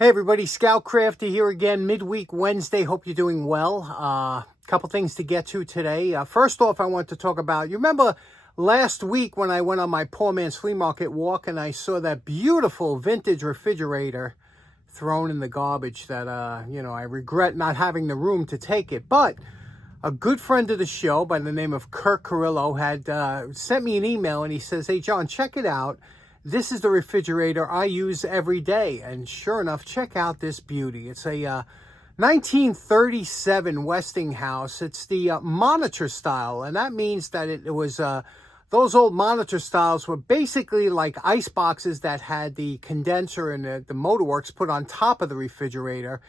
Hey everybody, Scout Crafty here again, midweek Wednesday. Hope you're doing well. Couple things to get to today. First off, I want to talk about, you remember last week when I went on my poor man's flea market walk and I saw that beautiful vintage refrigerator thrown in the garbage that, I regret not having the room to take it. But a good friend of the show by the name of Kirk Carrillo had sent me an email and he says, "Hey John, check it out. This is the refrigerator I use every day." And sure enough, check out this beauty. It's a 1937 Westinghouse. It's the monitor style, and that means that it was those old monitor styles were basically like ice boxes that had the condenser and the motorworks put on top of the refrigerator.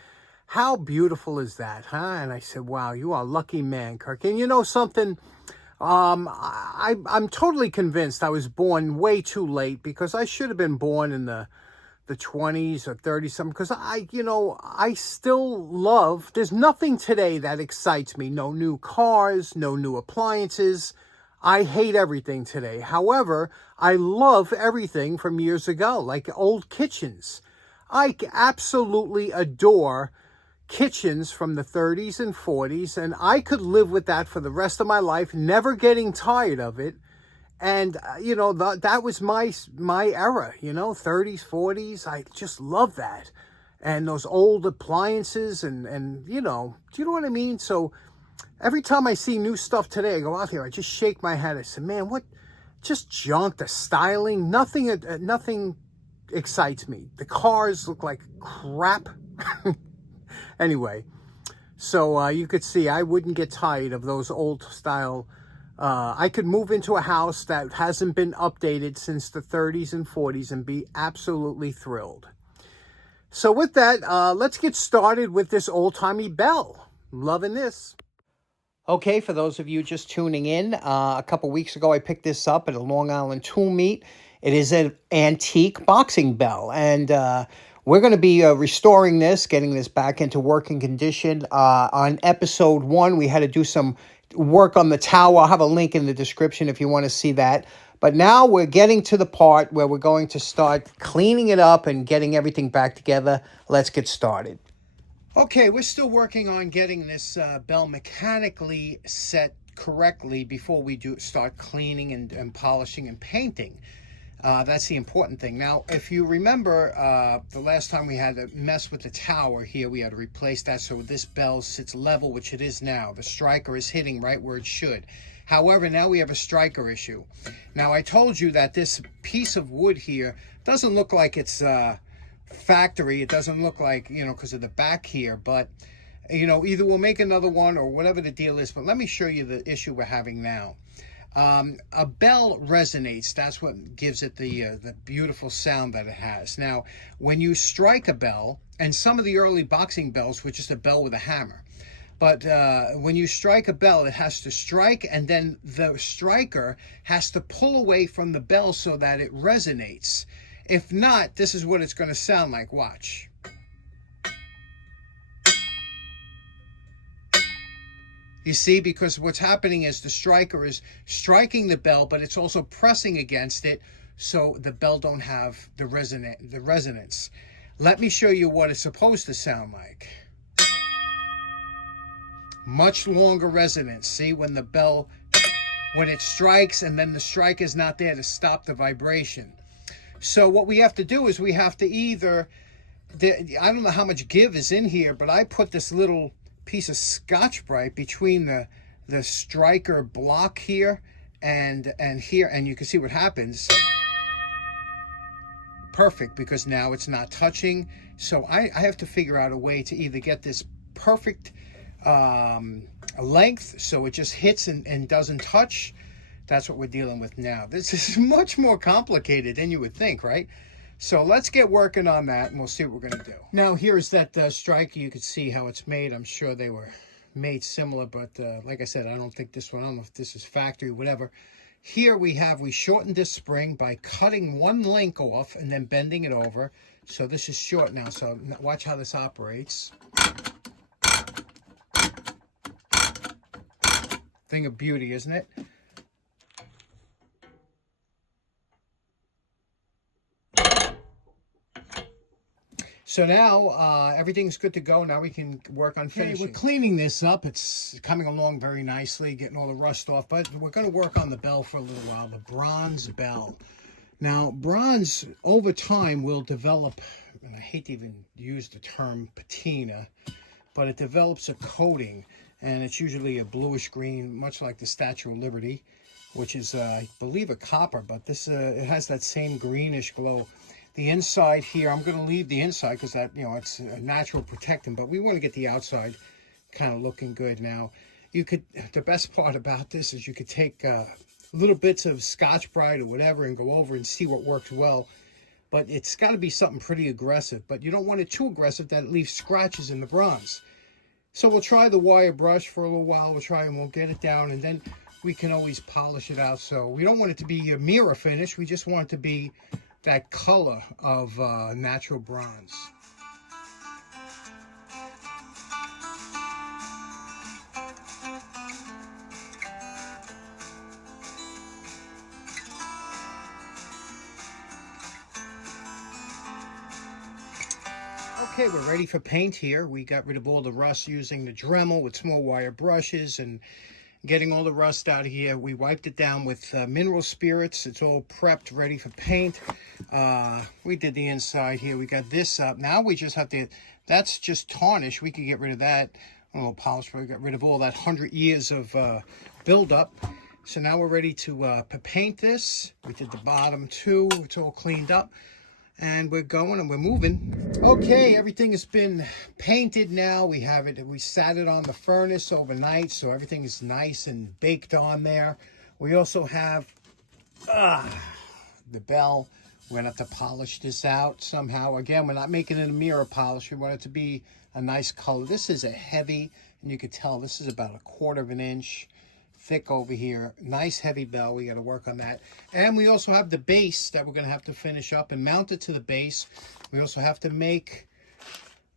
How beautiful is that, huh? And I said, wow, you are a lucky man, Kirk. And you know something? I'm totally convinced I was born way too late, because I should have been born in the 20s or 30s something, because I still love, there's nothing today that excites me. No new cars, no new appliances. I hate everything today. However, I love everything from years ago, like old kitchens. I absolutely adore kitchens from the 30s and 40s, and I could live with that for the rest of my life, never getting tired of it. And that was my era, 30s, 40s. I just love that. And those old appliances and do you know what I mean? So every time I see new stuff today, I go out here, I just shake my head. I say, man, what, just junk. The styling, nothing excites me. The cars look like crap. Anyway, so you could see I wouldn't get tired of those old style. I could move into a house that hasn't been updated since the 30s and 40s and be absolutely thrilled. So with that, let's get started with this old-timey bell. Loving this. Okay, for those of you just tuning in, a couple weeks ago I picked this up at a Long Island tool meet. It is an antique boxing bell, and we're going to be restoring this, getting this back into working condition. On episode 1, we had to do some work on the tower. I'll have a link in the description if you want to see that. But now we're getting to the part where we're going to start cleaning it up and getting everything back together. Let's get started. Okay, we're still working on getting this bell mechanically set correctly before we start cleaning and polishing and painting. That's the important thing. Now, if you remember, the last time we had to mess with the tower here, we had to replace that so this bell sits level, which it is now. The striker is hitting right where it should. However, now we have a striker issue. Now, I told you that this piece of wood here doesn't look like it's factory. It doesn't look like, because of the back here, but either we'll make another one or whatever the deal is. But let me show you the issue we're having now. A bell resonates. That's what gives it the beautiful sound that it has. Now, when you strike a bell, and some of the early boxing bells were just a bell with a hammer, but when you strike a bell, it has to strike, and then the striker has to pull away from the bell so that it resonates. If not, this is what it's going to sound like. Watch. You see, because what's happening is the striker is striking the bell, but it's also pressing against it, so the bell don't have the resonance. Let me show you what it's supposed to sound like. Much longer resonance. See, when it strikes, and then the strike is not there to stop the vibration. So what we have to do is we have to either, I don't know how much give is in here, but I put this little piece of Scotch-Brite between the striker block here and here, and you can see what happens. Perfect, because now it's not touching. So I have to figure out a way to either get this perfect length so it just hits and doesn't touch. That's what we're dealing with now. This is much more complicated than you would think, right? So let's get working on that, and we'll see what we're going to do. Now, here's that striker. You can see how it's made. I'm sure they were made similar, but like I said, I don't think this one, I don't know if this is factory, whatever. Here we shortened this spring by cutting one link off and then bending it over. So this is short now, so watch how this operates. Thing of beauty, isn't it? So now everything's good to go. Now we can work on finishing. We're cleaning this up. It's coming along very nicely, getting all the rust off. But we're going to work on the bell for a little while, the bronze bell. Now, bronze over time will develop, and I hate to even use the term patina, but it develops a coating, and it's usually a bluish green, much like the Statue of Liberty, which is, I believe, a copper, but this it has that same greenish glow. The inside here, I'm going to leave the inside because that, you know, it's a natural protectant, but we want to get the outside kind of looking good. Now, you could, the best part about this is you could take little bits of Scotch-Brite or whatever and go over and see what works well. But it's got to be something pretty aggressive, but you don't want it too aggressive that it leaves scratches in the bronze. So we'll try the wire brush for a little while. We'll try and we'll get it down, and then we can always polish it out. So we don't want it to be a mirror finish. We just want it to be that color of natural bronze. Okay, we're ready for paint here. We got rid of all the rust using the Dremel with small wire brushes and getting all the rust out of here. We wiped it down with mineral spirits. It's all prepped, ready for paint. We did the inside here. We got this up. Now we just have to, that's just tarnish. We can get rid of that. A little polish, we got rid of all that 100 years of buildup. So now we're ready to paint this. We did the bottom too. It's all cleaned up. And we're going and we're moving. Okay, everything has been painted now. We have it, we sat it on the furnace overnight, so everything is nice and baked on there. We also have the bell. We're gonna have to polish this out somehow. Again, we're not making it a mirror polish. We want it to be a nice color. This is a heavy, and you can tell this is about 1/4 of an inch thick over here. Nice heavy bell. We got to work on that. And we also have the base that we're going to have to finish up and mount it to the base. We also have to make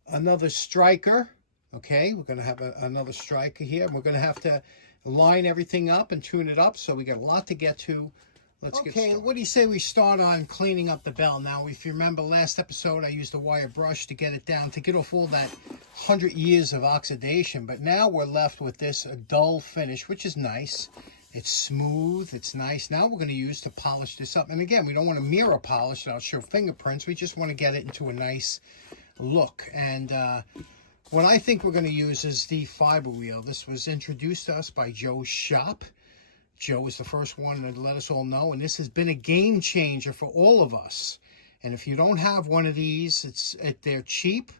another striker. Okay, we're going to have another striker here. We're going to have to line everything up and tune it up. So we got a lot to get to. Let's get started. What do you say we start on cleaning up the bell? Now, if you remember last episode, I used a wire brush to get it down, to get off all that 100 years of oxidation. But now we're left with this a dull finish, which is nice. It's smooth. It's nice. Now we're going to use to polish this up. And again, we don't want to mirror polish. That'll show fingerprints. We just want to get it into a nice look. And what I think we're going to use is the fiber wheel. This was introduced to us by Joe's shop. Joe was the first one to let us all know, and this has been a game changer for all of us. And if you don't have one of these, they're cheap.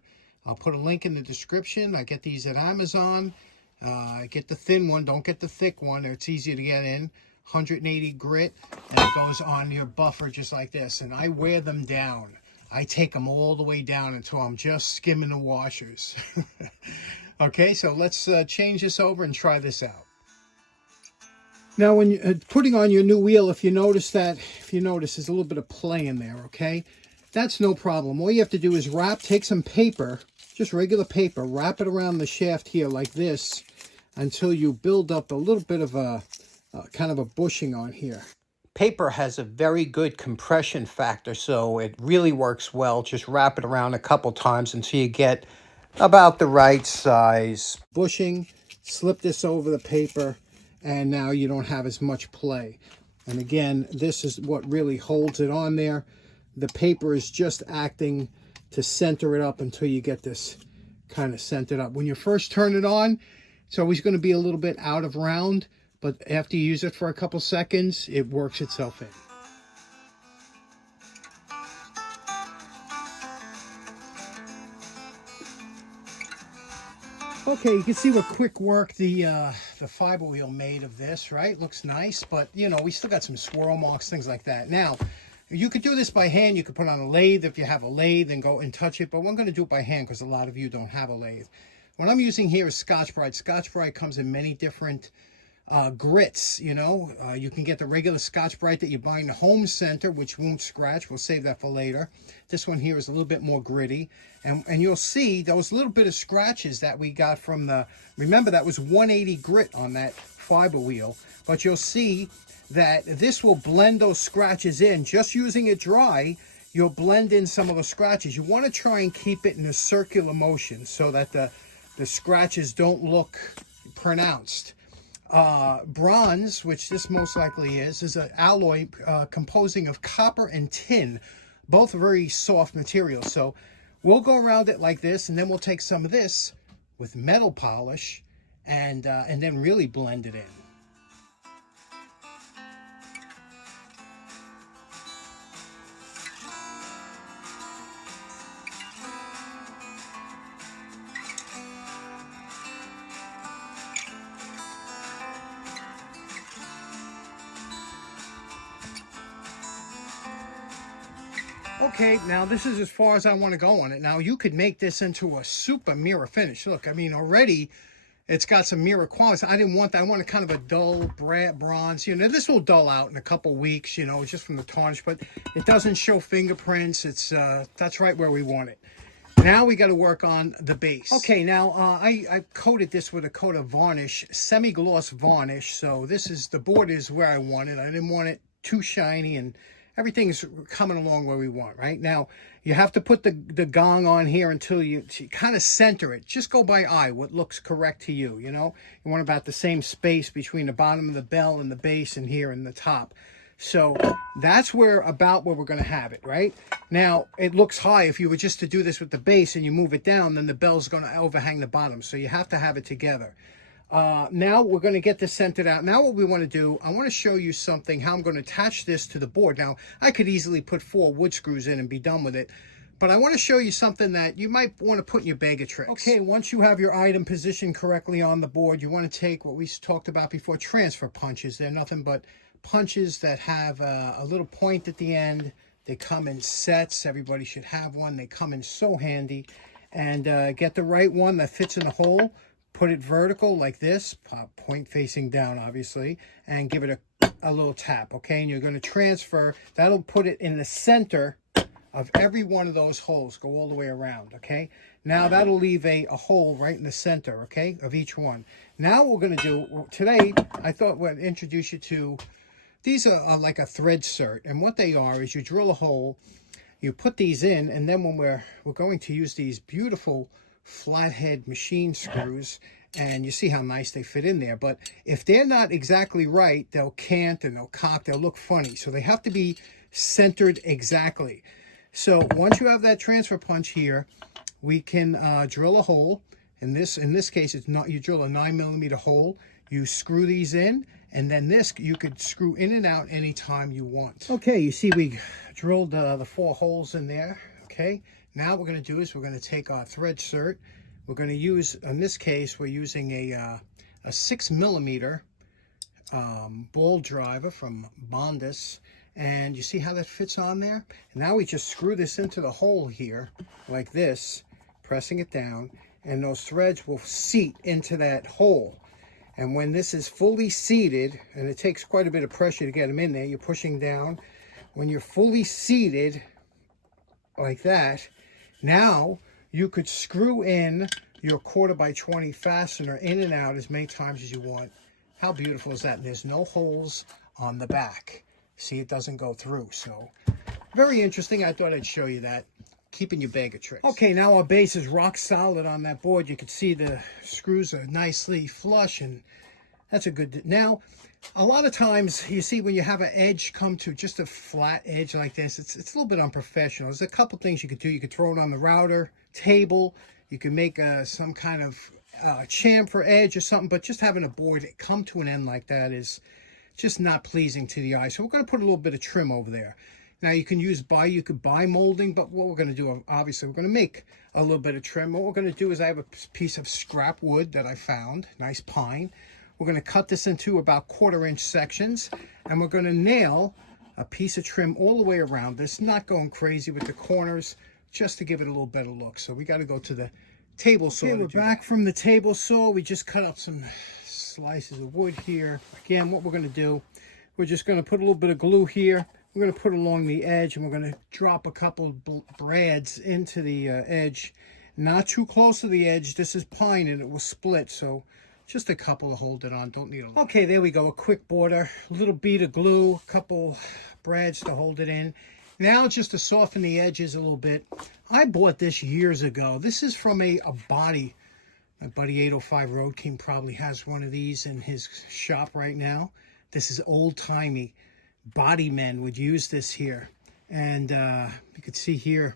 I'll put a link in the description. I get these at Amazon. I get the thin one. Don't get the thick one. It's easy to get in. 180 grit, and it goes on your buffer just like this. And I wear them down. I take them all the way down until I'm just skimming the washers. Okay, so let's change this over and try this out. Now, when you're putting on your new wheel, if you notice there's a little bit of play in there, okay? That's no problem. All you have to do is take some paper, just regular paper, wrap it around the shaft here like this until you build up a little bit of a kind of a bushing on here. Paper has a very good compression factor, so it really works well. Just wrap it around a couple times until you get about the right size bushing. Slip this over the paper. And now you don't have as much play. And again, this is what really holds it on there. The paper is just acting to center it up until you get this kind of centered up. When you first turn it on, it's always going to be a little bit out of round, but after you use it for a couple seconds, it works itself in. Okay, you can see what quick work the fiber wheel made of this, right? Looks nice, but, you know, we still got some swirl marks, things like that. Now, you could do this by hand. You could put on a lathe if you have a lathe and go and touch it, but I'm going to do it by hand because a lot of you don't have a lathe. What I'm using here is Scotch-Brite. Scotch-Brite comes in many different grits, you know. You can get the regular Scotch-Brite that you buy in the home center, which won't scratch. We'll save that for later. This one here is a little bit more gritty. And you'll see those little bit of scratches that we got from the, remember that was 180 grit on that fiber wheel. But you'll see that this will blend those scratches in. Just using it dry, you'll blend in some of the scratches. You want to try and keep it in a circular motion so that the scratches don't look pronounced. Bronze, which this most likely is an alloy composing of copper and tin, both very soft materials. So we'll go around it like this, and then we'll take some of this with metal polish and then really blend it in. Okay, now this is as far as I want to go on it. Now you could make this into a super mirror finish. Look, I mean, already it's got some mirror qualities. I didn't want that. I wanted kind of a dull bronze. You know, this will dull out in a couple weeks, you know, just from the tarnish, but it doesn't show fingerprints. It's that's right where we want it. Now we got to work on the base. Okay, now I coated this with a coat of varnish, semi-gloss varnish. So this is, the board is where I want it. I didn't want it too shiny, and everything's coming along where we want. Right now, you have to put the gong on here until you kind of center it. Just go by eye, what looks correct to you, you know? You want about the same space between the bottom of the bell and the base and here and the top. So that's about where we're going to have it, right? Now, it looks high. If you were just to do this with the base and you move it down, then the bell's going to overhang the bottom. So you have to have it together. Now we're going to get this centered out. Now what we want to do, I want to show you something, how I'm going to attach this to the board. Now, I could easily put 4 wood screws in and be done with it, but I want to show you something that you might want to put in your bag of tricks. Okay, once you have your item positioned correctly on the board, you want to take what we talked about before, transfer punches. They're nothing but punches that have a little point at the end. They come in sets. Everybody should have one. They come in so handy. And get the right one that fits in the hole. Put it vertical like this, point facing down, obviously, and give it a little tap, okay? And you're going to transfer. That'll put it in the center of every one of those holes. Go all the way around, okay? Now that'll leave a hole right in the center, okay, of each one. Now what we're going to do, today, I thought we'd introduce you to, these are like a thread cert. And what they are is you drill a hole, you put these in, and then when we're going to use these beautiful flathead machine screws, and you see how nice they fit in there. But if they're not exactly right, they'll cant and they'll cock, they'll look funny. So they have to be centered exactly. So once you have that transfer punch here, we can drill a hole. In this case, it's not, you drill a 9mm hole, you screw these in, and then this you could screw in and out anytime you want. Okay, you see we drilled the 4 holes in there. Okay, now what we're going to do is we're going to take our thread cert. We're going to use, in this case, we're using a 6mm ball driver from Bondis. And you see how that fits on there? And now we just screw this into the hole here, like this, pressing it down, and those threads will seat into that hole. And when this is fully seated, and it takes quite a bit of pressure to get them in there, you're pushing down. When you're fully seated, like that, now you could screw in your 1/4x20 fastener in and out as many times as you want. How beautiful is that? And there's no holes on the back. See, it doesn't go through. So very interesting. I thought I'd show you that. Keeping your bag of tricks. Okay, now our base is rock solid on that board. You can see the screws are nicely flush, and that's a good. Now, a lot of times you see when you have an edge come to just a flat edge like this, it's a little bit unprofessional. There's a couple things you could do. You could throw it on the router table. You can make some kind of chamfer edge or something, but just having a board come to an end like that is just not pleasing to the eye. So we're going to put a little bit of trim over there. Now you can buy molding, but what we're going to do, obviously, we're going to make a little bit of trim. What we're going to do is I have a piece of scrap wood that I found, nice pine. We're going to cut this into about 1/4-inch sections, and we're going to nail a piece of trim all the way around this, not going crazy with the corners, just to give it a little better look. So we got to go to the table saw. Okay, we're back from the table saw. We just cut up some slices of wood here. Again, what we're going to do, we're just going to put a little bit of glue here. We're going to put along the edge, and we're going to drop a couple brads into the edge. Not too close to the edge. This is pine, and it will split, so just a couple to hold it on. Don't need a lot. Okay, there we go. A quick border, a little bead of glue, a couple brads to hold it in. Now, just to soften the edges a little bit, I bought this years ago. This is from a body. My buddy 805 Road King probably has one of these in his shop right now. This is old-timey. Body men would use this here. And you can see here,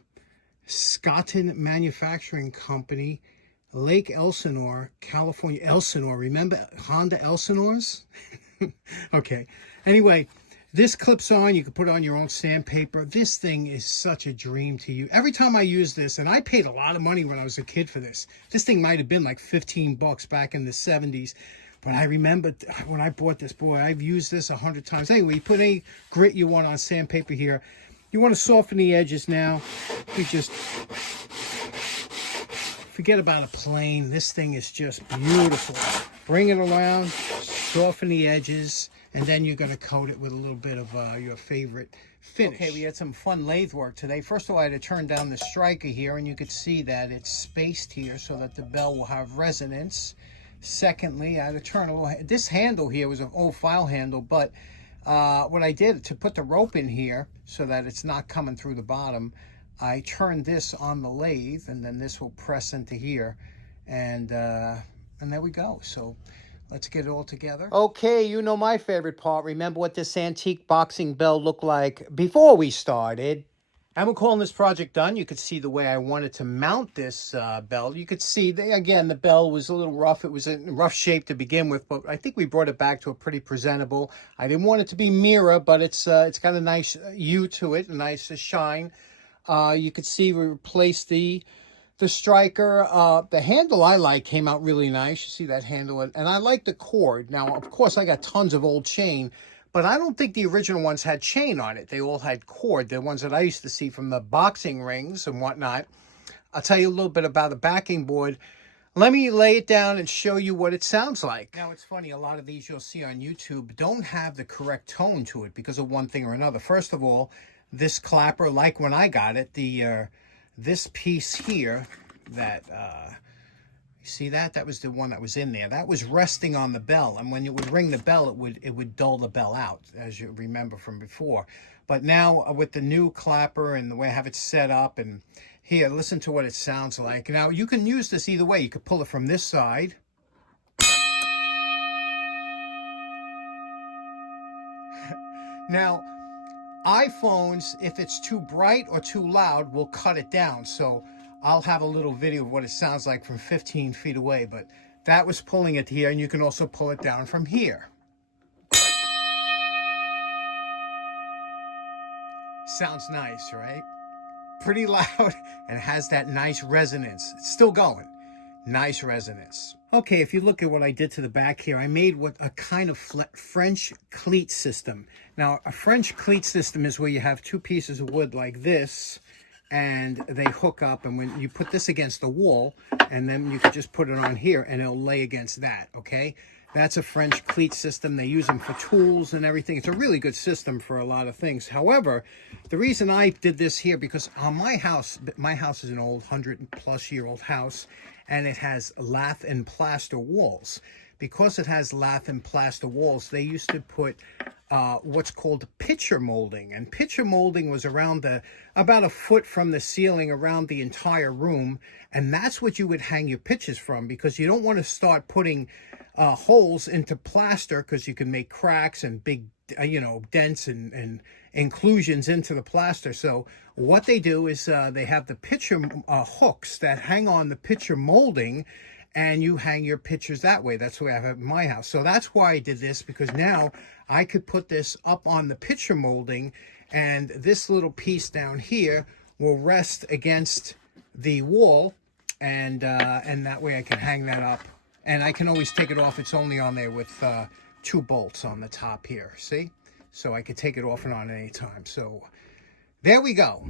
Scotton Manufacturing Company, Lake Elsinore, California. Elsinore, remember Honda Elsinores? Okay, anyway, this clips on. You can put it on your own sandpaper. This thing is such a dream to use. Every time I use this, and I paid a lot of money when I was a kid for this. This thing might have been like 15 bucks back in the 70s. But I remember when I bought this, boy, I've used this 100 times. Anyway, you put any grit you want on sandpaper here. You want to soften the edges now. You just forget about a plane. This thing is just beautiful. Bring it around, soften the edges, and then you're going to coat it with a little bit of your favorite finish. Okay, we had some fun lathe work today. First of all, I had to turn down the striker here, and you could see that it's spaced here so that the bell will have resonance. Secondly, I had to turn a little... This handle here was an old file handle, but what I did to put the rope in here so that it's not coming through the bottom, I turned this on the lathe, and then this will press into here, and there we go. So let's get it all together. Okay, you know my favorite part. Remember what this antique boxing bell looked like before we started. And we're calling this project done. You could see the way I wanted to mount this bell. You could see, again, the bell was a little rough. It was in rough shape to begin with, but I think we brought it back to a pretty presentable. I didn't want it to be mirror, but it's got a nice hue to it, a nice shine. You could see we replaced the striker. The handle I like came out really nice. You see that handle, and I like the cord. Now, of course, I got tons of old chain, but I don't think the original ones had chain on it. They all had cord, the ones that I used to see from the boxing rings and whatnot. I'll tell you a little bit about the backing board. Let me lay it down and show you what it sounds like. Now, it's funny, a lot of these you'll see on YouTube don't have the correct tone to it because of one thing or another. First of all, this clapper, like when I got it, this piece here, that... you see that? That was the one that was in there. That was resting on the bell, and when you would ring the bell, it would dull the bell out, as you remember from before. But now with the new clapper and the way I have it set up, and here, listen to what it sounds like. Now you can use this either way. You could pull it from this side. Now, iPhones, if it's too bright or too loud, will cut it down. So I'll have a little video of what it sounds like from 15 feet away, but that was pulling it here, and you can also pull it down from here. Sounds nice, right? Pretty loud, and has that nice resonance. It's still going. Nice resonance. Okay, if you look at what I did to the back here, I made what a kind of French cleat system. Now, a French cleat system is where you have two pieces of wood like this, and they hook up, and when you put this against the wall, and then you can just put it on here, and it'll lay against that, okay? That's a French cleat system. They use them for tools and everything. It's a really good system for a lot of things. However, the reason I did this here, because on my house is an old 100-plus-year-old house, and it has lath and plaster walls. Because it has lath and plaster walls, they used to put what's called picture molding, and picture molding was around about a foot from the ceiling around the entire room, and that's what you would hang your pictures from, because you don't want to start putting holes into plaster, because you can make cracks and big dents and inclusions into the plaster. So what they do is they have the picture hooks that hang on the picture molding, and you hang your pictures that way. That's the way I have it in my house. So that's why I did this, because now I could put this up on the picture molding, and this little piece down here will rest against the wall, and that way I can hang that up. And I can always take it off. It's only on there with 2 bolts on the top here, see? So I could take it off and on at any time. So there we go.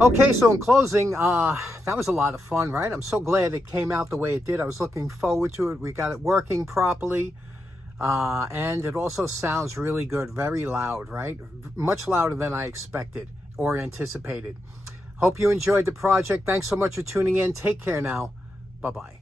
Okay, so in closing, that was a lot of fun, right? I'm so glad it came out the way it did. I was looking forward to it. We got it working properly. And it also sounds really good, very loud, right? Much louder than I expected or anticipated. Hope you enjoyed the project. Thanks so much for tuning in. Take care now. Bye-bye.